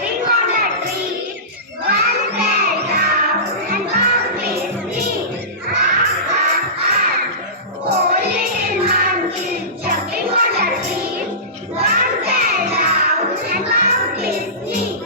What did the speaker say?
jumping on the tree. One fell down and bumped his knee. Ah, ah, ah. Four little monkeys jumping on the tree. One fell down and bumped his knee.